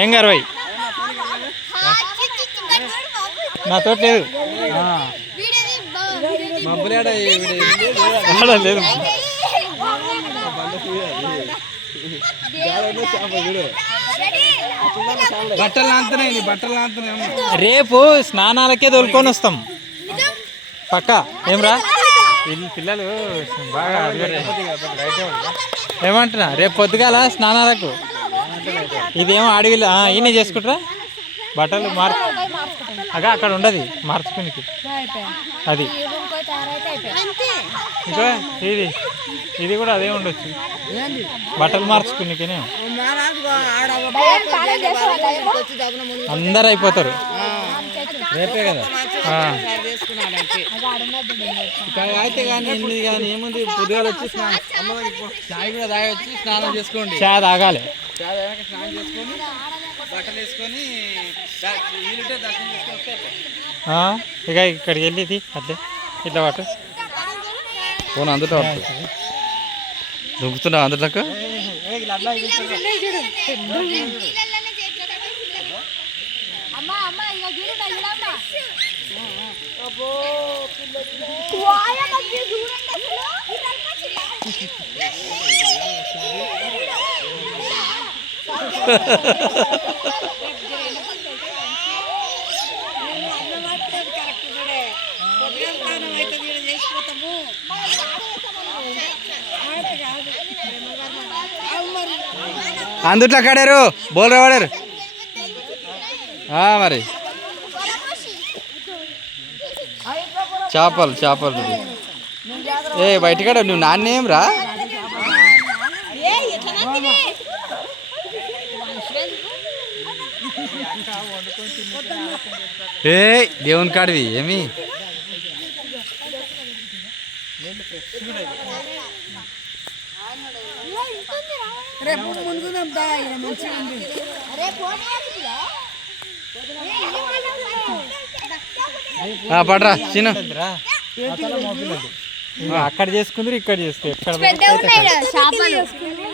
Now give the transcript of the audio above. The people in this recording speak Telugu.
ఏం గర్వై నాతో లేదు. లేదు. బట్టలు లాంతున్నాయి నీ బట్టలు లాంతున్నాయి రేపు స్నానాలకే తోలుకొని వస్తాం. పక్క. ఏమ్రా? పిల్లలు బాగా. ఏమంటున్నా? రేపు పొద్దుగాల స్నానాలకు. ఇదేమో అడవిలో ఆ, ఈయన చేసుకుంటారా? బట్టలు మార్ అగా అక్కడ ఉండదు. మార్చుకునికి అది. ఇంకా ఇది. ఇది కూడా అదే ఉండొచ్చు. బట్టలు మార్చుకునికేనే అందరు అయిపోతారు. రేపే కదా? అయితే కానీ ఎనిమిది కానీ ఏముంది? పొద్దుగాల వచ్చి స్నానం చాయ్ కూడా తాగొచ్చి స్నానం చేసుకోండి. చా తాగాలి. చాయ్ తాగాక స్నానం చేసుకొని బట్టలు వేసుకొని దా- వీలుంటే దర్శనం చేసుకొని వస్తే ఆ, ఇక ఇక్కడికి వెళ్ళేది అట్లే. ఇట్లా పట్టు ఫోన్ అందులో దుంకుతున్నావు అందులోకి? నీళ్ళలోనే అందుట్లో కడారు బోల్ వాడారు మరి. చేపలు చేపలు. ఏ బయటకాడ నువ్వు నాన్నేం రా. ఏ దేవుని కాడివి ఏమి? రేపు ముందుకుందాం మంచిగా ఉంది పడరా చిన్న. అక్కడ చేసుకుందరు ఇక్కడ చేసుకో